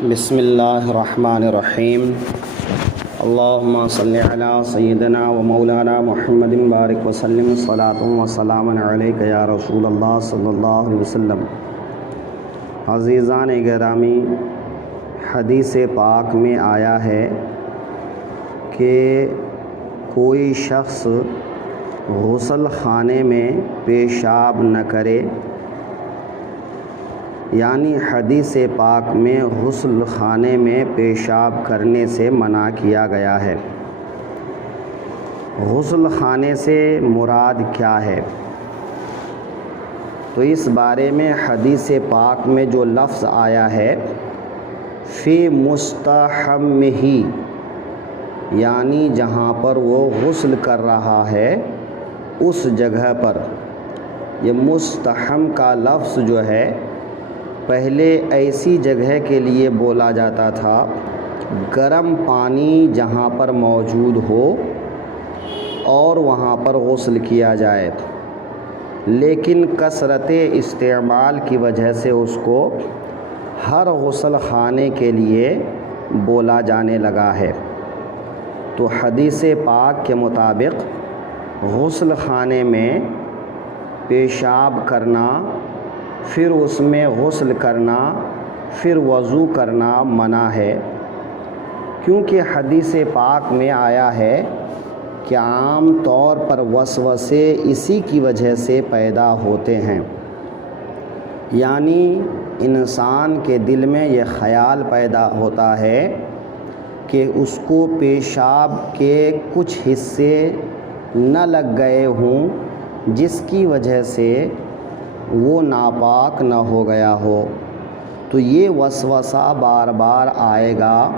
بسم اللہ الرحمن الرحیم اللہم صلی علی سیدنا و مولانا محمد بارک وسلم صلاۃ و سلام علیک یا رسول اللہ صلی اللہ علیہ وسلم۔ عزیزان گرامی، حدیث پاک میں آیا ہے کہ کوئی شخص غسل خانے میں پیشاب نہ کرے، یعنی حدیث پاک میں غسل خانے میں پیشاب کرنے سے منع کیا گیا ہے۔ غسل خانے سے مراد کیا ہے؟ تو اس بارے میں حدیث پاک میں جو لفظ آیا ہے فی مستحمہ، یعنی جہاں پر وہ غسل کر رہا ہے اس جگہ پر، یہ مستحم کا لفظ جو ہے پہلے ایسی جگہ کے لیے بولا جاتا تھا گرم پانی جہاں پر موجود ہو اور وہاں پر غسل کیا جائے، لیکن کثرت استعمال کی وجہ سے اس کو ہر غسل خانے کے لیے بولا جانے لگا ہے۔ تو حدیث پاک کے مطابق غسل خانے میں پیشاب کرنا، پھر اس میں غسل کرنا، پھر وضو کرنا منع ہے، کیونکہ حدیث پاک میں آیا ہے کہ عام طور پر وسوسے اسی کی وجہ سے پیدا ہوتے ہیں، یعنی انسان کے دل میں یہ خیال پیدا ہوتا ہے کہ اس کو پیشاب کے کچھ حصے نہ لگ گئے ہوں جس کی وجہ سے وہ ناپاک نہ ہو گیا ہو، تو یہ وسوسہ بار بار آئے گا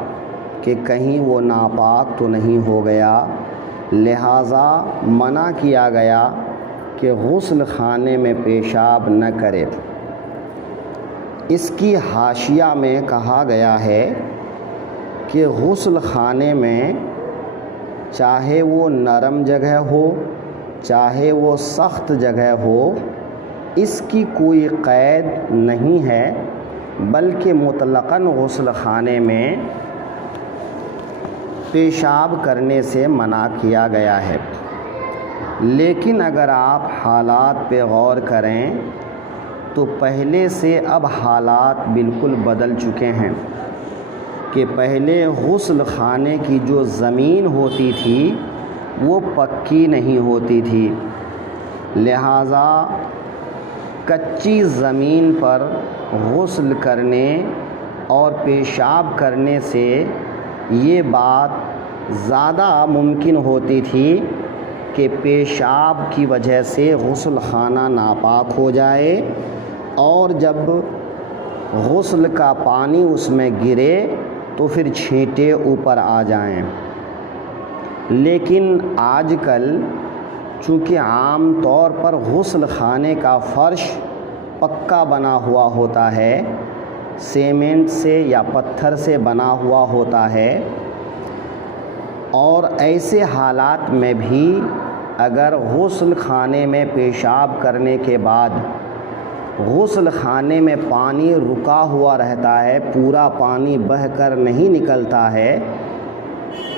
کہ کہیں وہ ناپاک تو نہیں ہو گیا، لہٰذا منع کیا گیا کہ غسل خانے میں پیشاب نہ کرے۔ اس کی حاشیہ میں کہا گیا ہے کہ غسل خانے میں چاہے وہ نرم جگہ ہو چاہے وہ سخت جگہ ہو، اس کی کوئی قید نہیں ہے، بلکہ مطلقاً غسل خانے میں پیشاب کرنے سے منع کیا گیا ہے۔ لیکن اگر آپ حالات پہ غور کریں تو پہلے سے اب حالات بالکل بدل چکے ہیں کہ پہلے غسل خانے کی جو زمین ہوتی تھی وہ پکی نہیں ہوتی تھی، لہٰذا کچی زمین پر غسل کرنے اور پیشاب کرنے سے یہ بات زیادہ ممکن ہوتی تھی کہ پیشاب کی وجہ سے غسل خانہ ناپاک ہو جائے، اور جب غسل کا پانی اس میں گرے تو پھر چھینٹے اوپر آ جائیں۔ لیکن آج کل چونکہ عام طور پر غسل خانے کا فرش پکا بنا ہوا ہوتا ہے، سیمنٹ سے یا پتھر سے بنا ہوا ہوتا ہے، اور ایسے حالات میں بھی اگر غسل خانے میں پیشاب کرنے کے بعد غسل خانے میں پانی رکا ہوا رہتا ہے، پورا پانی بہہ کر نہیں نکلتا ہے،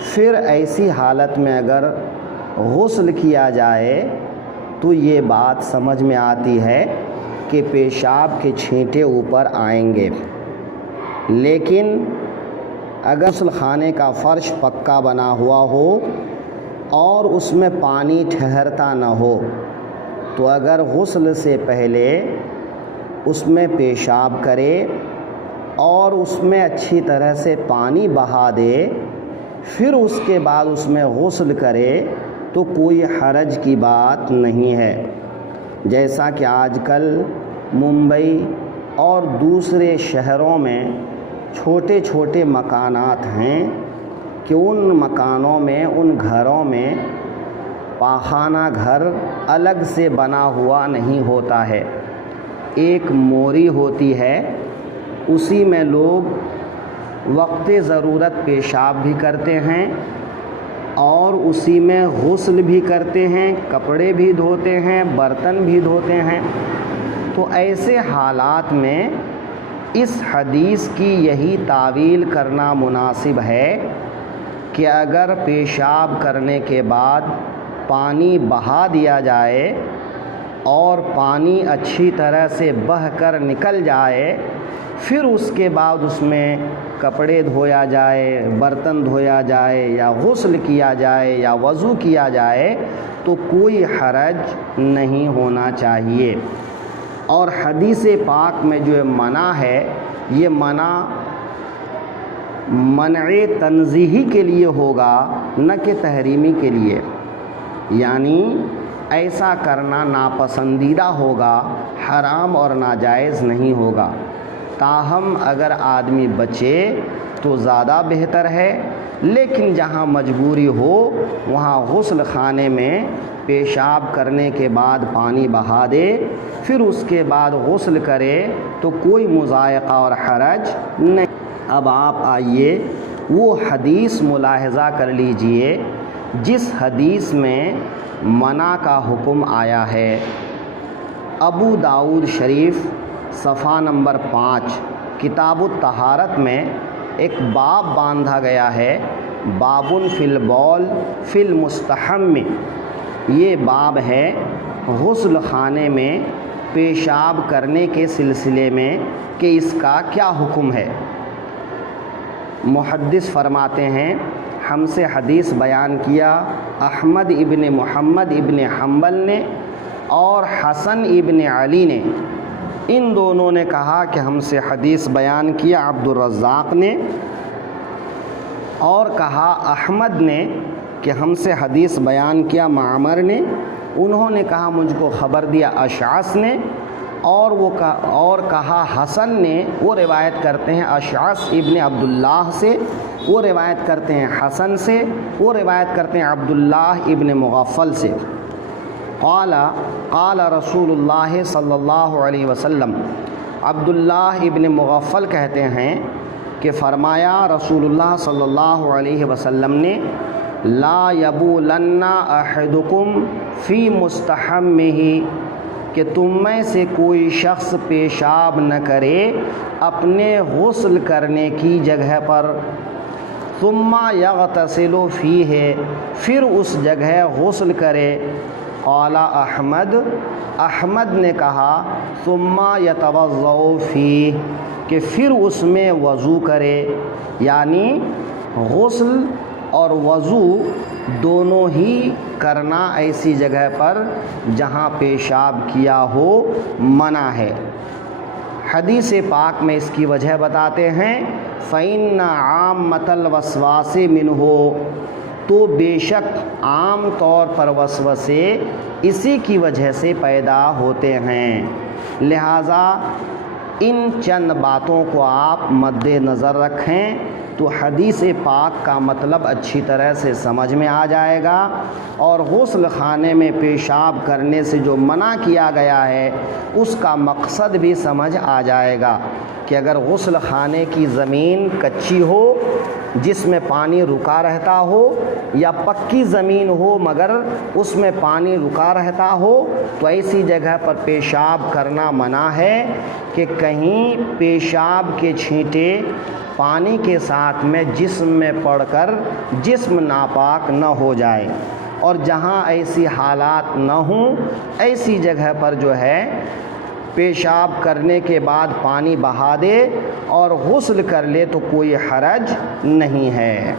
پھر ایسی حالت میں اگر غسل کیا جائے تو یہ بات سمجھ میں آتی ہے کہ پیشاب کے چھینٹے اوپر آئیں گے۔ لیکن اگر غسل خانے کا فرش پکا بنا ہوا ہو اور اس میں پانی ٹھہرتا نہ ہو تو اگر غسل سے پہلے اس میں پیشاب کرے اور اس میں اچھی طرح سے پانی بہا دے، پھر اس کے بعد اس میں غسل کرے تو کوئی حرج کی بات نہیں ہے۔ جیسا کہ آج کل ممبئی اور دوسرے شہروں میں چھوٹے چھوٹے مکانات ہیں کہ ان مکانوں میں، ان گھروں میں پاخانہ گھر الگ سے بنا ہوا نہیں ہوتا ہے، ایک موری ہوتی ہے، اسی میں لوگ وقت ضرورت پیشاب بھی کرتے ہیں اور اسی میں غسل بھی کرتے ہیں، کپڑے بھی دھوتے ہیں، برتن بھی دھوتے ہیں۔ تو ایسے حالات میں اس حدیث کی یہی تعویل کرنا مناسب ہے کہ اگر پیشاب کرنے کے بعد پانی بہا دیا جائے اور پانی اچھی طرح سے بہہ کر نکل جائے، پھر اس کے بعد اس میں کپڑے دھویا جائے، برتن دھویا جائے، یا غسل کیا جائے، یا وضو کیا جائے، تو کوئی حرج نہیں ہونا چاہیے۔ اور حدیث پاک میں جو منع ہے، یہ منع تنزیہی کے لیے ہوگا، نہ کہ تحریمی کے لیے، یعنی ایسا کرنا ناپسندیدہ ہوگا، حرام اور ناجائز نہیں ہوگا۔ تاہم اگر آدمی بچے تو زیادہ بہتر ہے، لیکن جہاں مجبوری ہو وہاں غسل خانے میں پیشاب کرنے کے بعد پانی بہا دے، پھر اس کے بعد غسل کرے تو کوئی مضائقہ اور حرج نہیں۔ اب آپ آئیے وہ حدیث ملاحظہ کر لیجئے جس حدیث میں منع کا حکم آیا ہے۔ ابو داؤد شریف صفحہ نمبر 5 کتاب الطہارت میں ایک باب باندھا گیا ہے، بابٌ فی البول فی المستحم۔ یہ باب ہے غسل خانے میں پیشاب کرنے کے سلسلے میں کہ اس کا کیا حکم ہے۔ محدث فرماتے ہیں، ہم سے حدیث بیان کیا احمد ابن محمد ابن حنبل نے اور حسن ابن علی نے، ان دونوں نے کہا کہ ہم سے حدیث بیان کیا عبد الرزاق نے، اور کہا احمد نے کہ ہم سے حدیث بیان کیا معمر نے، انہوں نے کہا مجھ کو خبر دیا اشعث نے، اور کہا حسن نے، وہ روایت کرتے ہیں اشعث ابن عبداللہ سے، وہ روایت کرتے ہیں حسن سے، وہ روایت کرتے ہیں عبداللہ ابن مغفل سے۔ قال رسول اللہ صلی اللہ علیہ وسلم، عبداللہ ابن مغفل کہتے ہیں کہ فرمایا رسول اللہ صلی اللہ علیہ وسلم نے، لا یبولن احدکم فی مستحمہ، کہ تم میں سے کوئی شخص پیشاب نہ کرے اپنے غسل کرنے کی جگہ پر، ثم یغتسل فیہ، پھر اس جگہ غسل کرے۔ قال احمد نے کہا ثم یتوضأ فیہ، کہ پھر اس میں وضو کرے، یعنی غسل اور وضو دونوں ہی کرنا ایسی جگہ پر جہاں پیشاب کیا ہو منع ہے۔ حدیث پاک میں اس کی وجہ بتاتے ہیں، فَإِنَّ عَامَّةَ الْوَسْوَاسِ مِنْهُ، تو بے شک عام طور پر وسوسے اسی کی وجہ سے پیدا ہوتے ہیں، لہٰذا ان چند باتوں کو آپ مد نظر رکھیں تو حدیث پاک کا مطلب اچھی طرح سے سمجھ میں آ جائے گا، اور غسل خانے میں پیشاب کرنے سے جو منع کیا گیا ہے اس کا مقصد بھی سمجھ آ جائے گا کہ اگر غسل خانے کی زمین کچی ہو جس میں پانی رکا رہتا ہو، یا پکی زمین ہو مگر اس میں پانی رکا رہتا ہو، تو ایسی جگہ پر پیشاب کرنا منع ہے کہ کہیں پیشاب کے چھینٹے پانی کے ساتھ میں جسم میں پڑ کر جسم ناپاک نہ ہو جائے۔ اور جہاں ایسی حالات نہ ہوں ایسی جگہ پر جو ہے پیشاب کرنے کے بعد پانی بہا دے اور غسل کر لے تو کوئی حرج نہیں ہے۔